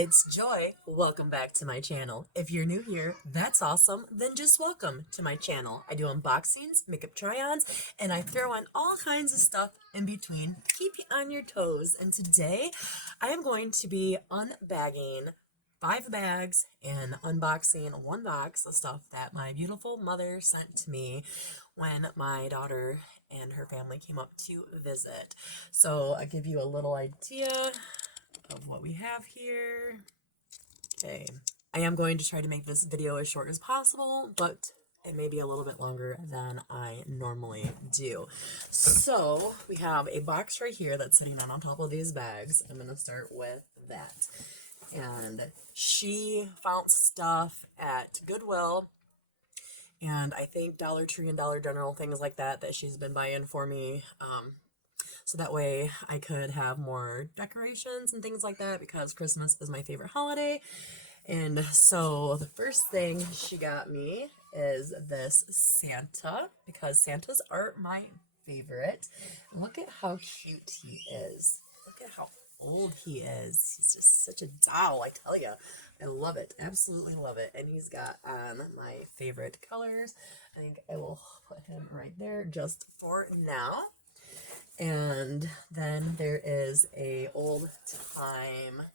it's Joy. Welcome back to my channel. If you're new here, that's awesome. Then just welcome to my channel. I do unboxings, makeup try-ons, and I throw on all kinds of stuff in between. Keep you on your toes. And today, I am going to be unbagging 5 bags and unboxing 1 box of stuff that my beautiful mother sent to me when my daughter and her family came up to visit. So I'll give you a little idea of what we have here. Okay, I am going to try to make this video as short as possible, but it may be a little bit longer than I normally do. So we have a box right here that's sitting on top of these bags. I'm going to start with that. And she found stuff at Goodwill and I think Dollar Tree and Dollar General, things like that, that she's been buying for me. So that way I could have more decorations and things like that, because Christmas is my favorite holiday. And so the first thing she got me is this Santa, because Santas are my favorite. Look at how cute he is. Look at how old he is. He's just such a doll, I tell you. I love it. Absolutely love it. And he's got on my favorite colors. I think I will put him right there just for now. And then there is a old time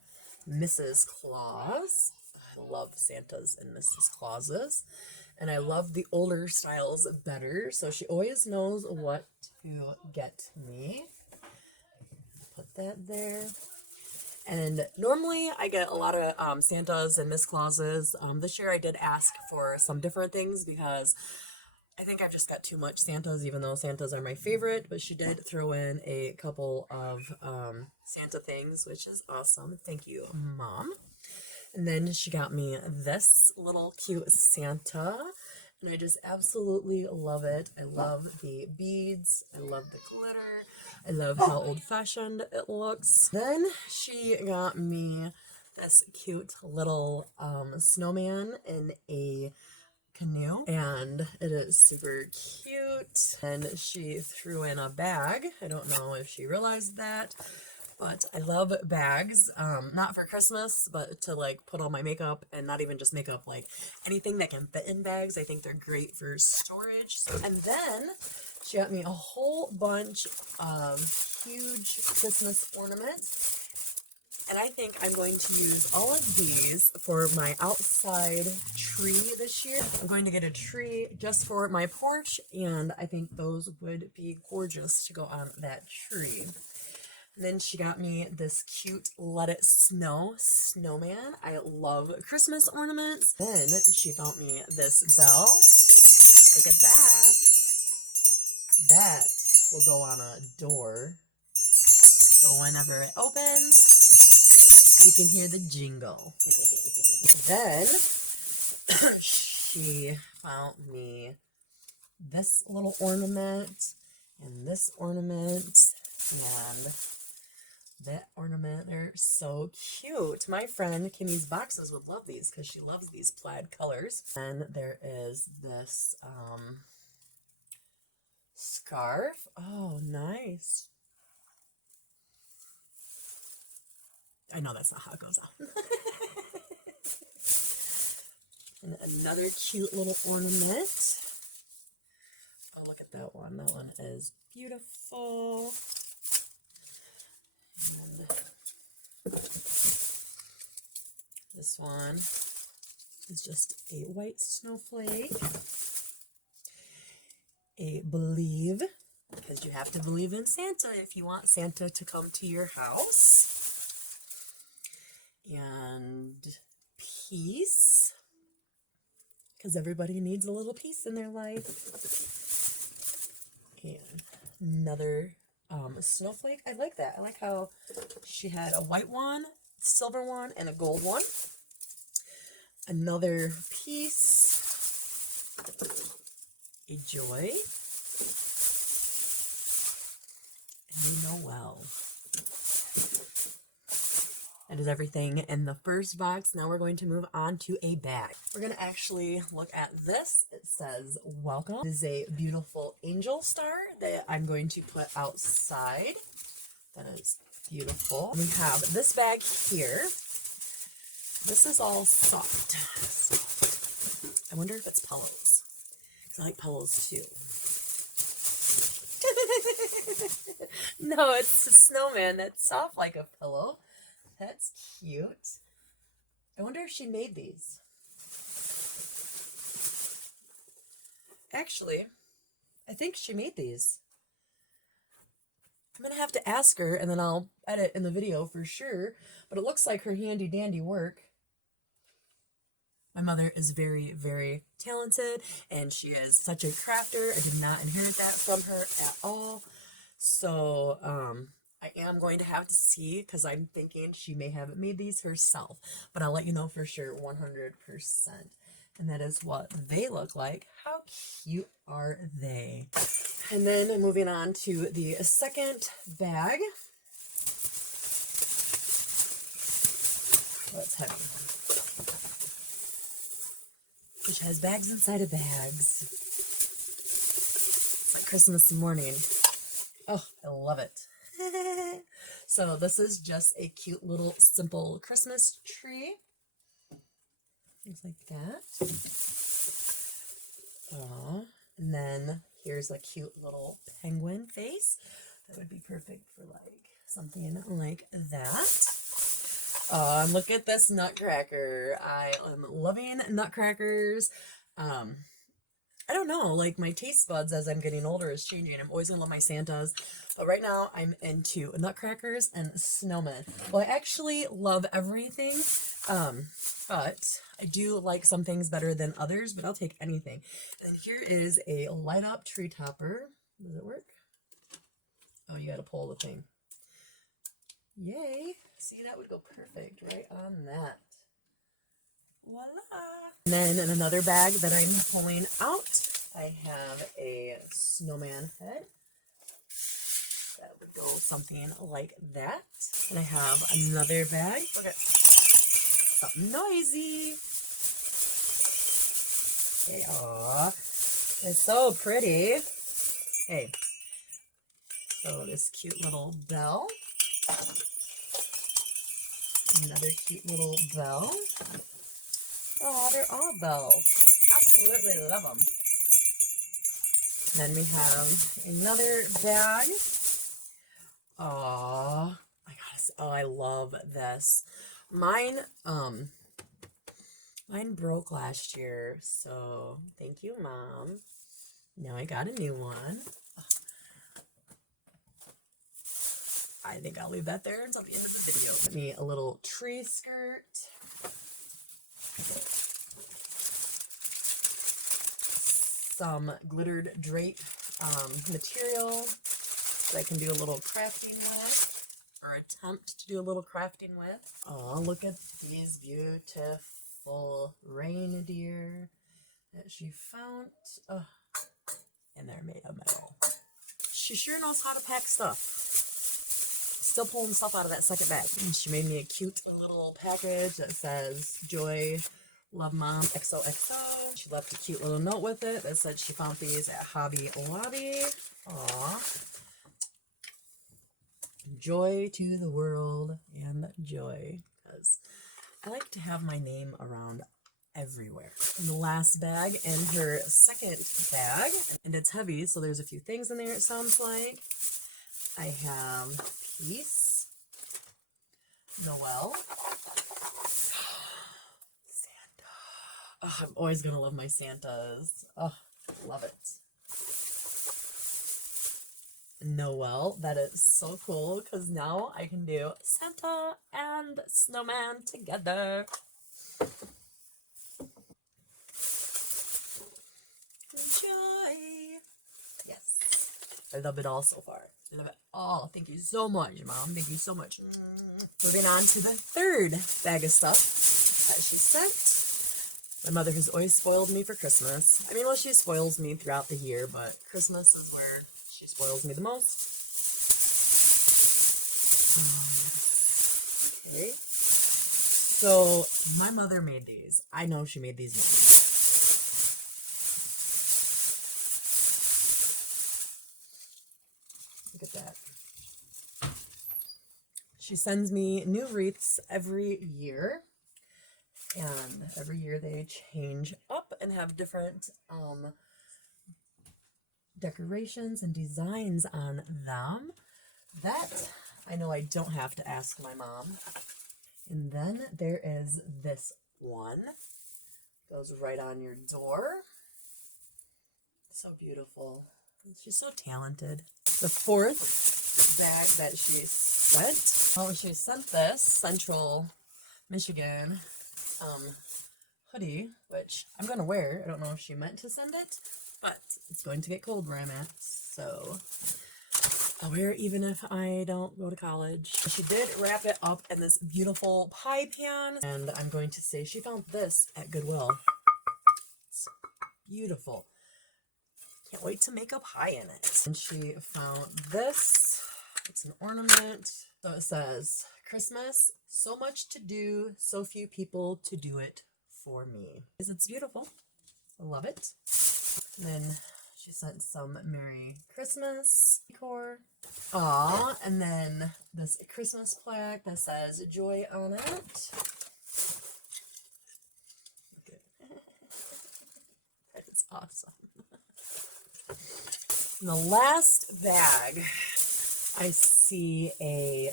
Mrs. Claus. I love Santas and Mrs. Clauses. And I love the older styles better. So she always knows what to get me. Put that there. And normally I get a lot of Santas and Miss Clauses. This year I did ask for some different things because I think I've just got too much Santas, even though Santas are my favorite. But she did throw in a couple of Santa things, which is awesome. Thank you, Mom. And then she got me this little cute Santa. And I just absolutely love it. I love the beads. I love the glitter. I love how old-fashioned it looks. Then she got me this cute little snowman in a canoe, and it is super cute. And she threw in a bag. I don't know if she realized that, but I love bags, not for Christmas, but to like put all my makeup, and not even just makeup, like anything that can fit in bags. I think they're great for storage. And then she got me a whole bunch of huge Christmas ornaments. And I think I'm going to use all of these for my outside tree this year. I'm going to get a tree just for my porch, and I think those would be gorgeous to go on that tree. And then she got me this cute Let It Snow snowman. I love Christmas ornaments. Then she found me this bell. Look at that. That will go on a door. So whenever it opens, you can hear the jingle. Then she found me this little ornament and this ornament and that ornament. They're so cute. My friend Kimmy's Boxes would love these because she loves these plaid colors. And there is this scarf. Oh, nice. I know that's not how it goes on. And another cute little ornament. Oh, look at that one. That one is beautiful. And this one is just a white snowflake. A believe, because you have to believe in Santa if you want Santa to come to your house. And peace, because everybody needs a little peace in their life. And another snowflake. I like that. I like how she had a white one, silver one, and a gold one. Another piece. A joy. And you know well. That is everything in the first box. Now we're going to move on to a bag. We're going to actually look at this. It says, welcome. It is a beautiful angel star that I'm going to put outside. That is beautiful. We have this bag here. This is all soft. I wonder if it's pillows. I like pillows too. No, it's a snowman that's soft like a pillow. That's cute. I wonder if she made these. Actually, I think she made these. I'm going to have to ask her, and then I'll edit in the video for sure. But it looks like her handy dandy work. My mother is very, very talented, and she is such a crafter. I did not inherit that from her at all. So, I am going to have to see, because I'm thinking she may have made these herself. But I'll let you know for sure, 100%. And that is what they look like. How cute are they? And then moving on to the second bag. Oh, it's heavy. Which has bags inside of bags. It's like Christmas morning. Oh, I love it. So this is just a cute little simple Christmas tree. Things like that. Aww. And then here's a cute little penguin face. That would be perfect for like something like that. And look at this nutcracker. I am loving nutcrackers. I don't know, like my taste buds as I'm getting older is changing. I'm always gonna love my Santas, but right now I'm into nutcrackers and snowmen. Well, I actually love everything, but I do like some things better than others, but I'll take anything. And here is a light up tree topper. Does it work? Oh, you gotta pull the thing. Yay. See, that would go perfect right on that. Voila. And then in another bag that I'm pulling out, I have a snowman head. That would go something like that. And I have another bag. Look at something noisy. Okay, aw. It's so pretty. Hey. So this cute little bell. Another cute little bell. Oh, they're all bells. Absolutely love them. Then we have another bag. Oh my gosh. Oh, I love this. Mine broke last year, so thank you, Mom. Now I got a new one. I think I'll leave that there until the end of the video. Get me a little tree skirt. Some glittered drape material that I can do a little crafting with, or attempt to do a little crafting with. Oh, look at these beautiful reindeer that she found. Oh, and they're made of metal. She sure knows how to pack stuff. Still pulling stuff out of that second bag. And she made me a cute little package that says, Joy, love Mom, XOXO. She left a cute little note with it that said she found these at Hobby Lobby. Aww. Joy to the world and joy. Because I like to have my name around everywhere. And the last bag and her second bag. And it's heavy, so there's a few things in there, it sounds like. I have Peace, Noel, Santa. Oh, I'm always going to love my Santas. Oh, love it. Noel, that is so cool because now I can do Santa and Snowman together. Enjoy. Yes. I love it all so far. I love it all. Thank you so much, Mom. Thank you so much. Moving on to the third bag of stuff that she sent. My mother has always spoiled me for Christmas. I mean, well, she spoils me throughout the year, but Christmas is where she spoils me the most. Okay. So, my mother made these. I know she made these movies. Look at that. She sends me new wreaths every year. And every year they change up and have different decorations and designs on them. That I know I don't have to ask my mom. And then there is this one. Goes right on your door. So beautiful. She's so talented. The fourth bag that she sent. Oh, she sent this Central Michigan hoodie, which I'm going to wear. I don't know if she meant to send it, but it's going to get cold where I'm at. So I'll wear it even if I don't go to college. She did wrap it up in this beautiful pie pan. And I'm going to say she found this at Goodwill. It's beautiful. Can't wait to make a pie in it. And she found this. It's an ornament. So it says, Christmas, so much to do, so few people to do it for me. It's beautiful. I love it. And then she sent some Merry Christmas decor. Aw, and then this Christmas plaque that says joy on it. That is awesome. In the last bag, I see a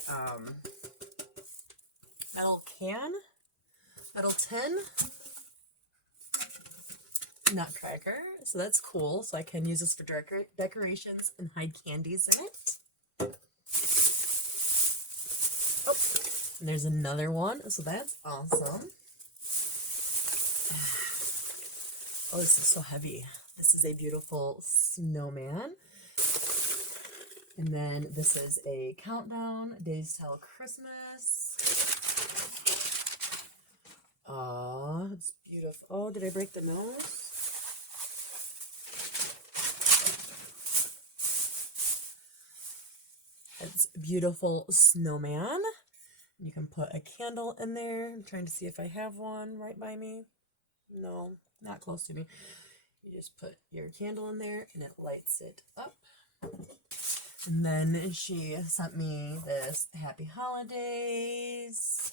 metal tin, nutcracker. So that's cool. So I can use this for decorations and hide candies in it. Oh, and there's another one. So that's awesome. Oh, this is so heavy. This is a beautiful snowman. And then this is a countdown, days till Christmas. Oh, it's beautiful. Oh, did I break the nose? It's a beautiful snowman. You can put a candle in there. I'm trying to see if I have one right by me. No, not close to me. You just put your candle in there and it lights it up. And then she sent me this Happy Holidays.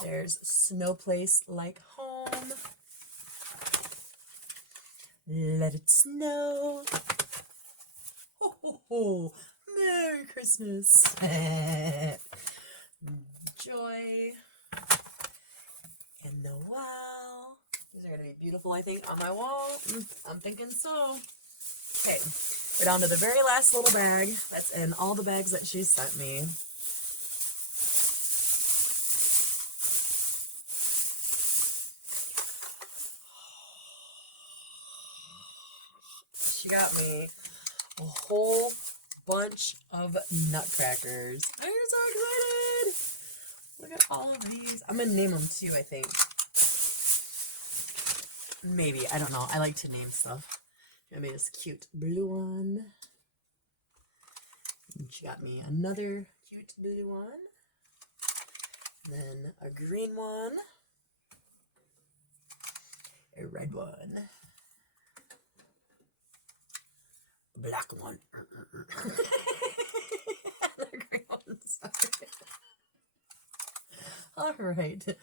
There's Snow Place Like Home. Let it snow. Ho, ho, ho. Merry Christmas. Joy. And Noel. These are going to be beautiful, I think, on my wall. I'm thinking so. Okay, we're down to the very last little bag. That's in all the bags that she sent me. She got me a whole bunch of nutcrackers. I'm so excited! Look at all of these. I'm going to name them too, I think. Maybe, I don't know. I like to name stuff. I made this cute blue one. And she got me another cute blue one. Then a green one. A red one. A black one. The green one, sorry. Alright.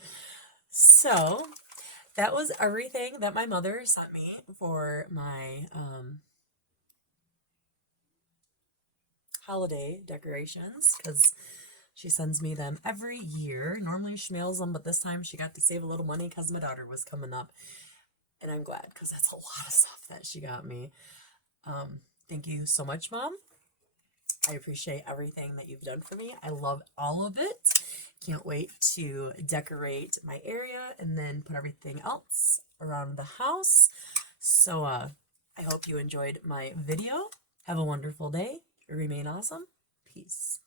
So, that was everything that my mother sent me for my holiday decorations, because she sends me them every year. Normally she mails them, but this time she got to save a little money because my daughter was coming up. And I'm glad, because that's a lot of stuff that she got me. Thank you so much, Mom. I appreciate everything that you've done for me. I love all of it. Can't wait to decorate my area and then put everything else around the house. So I hope you enjoyed my video. Have a wonderful day. Remain awesome. Peace.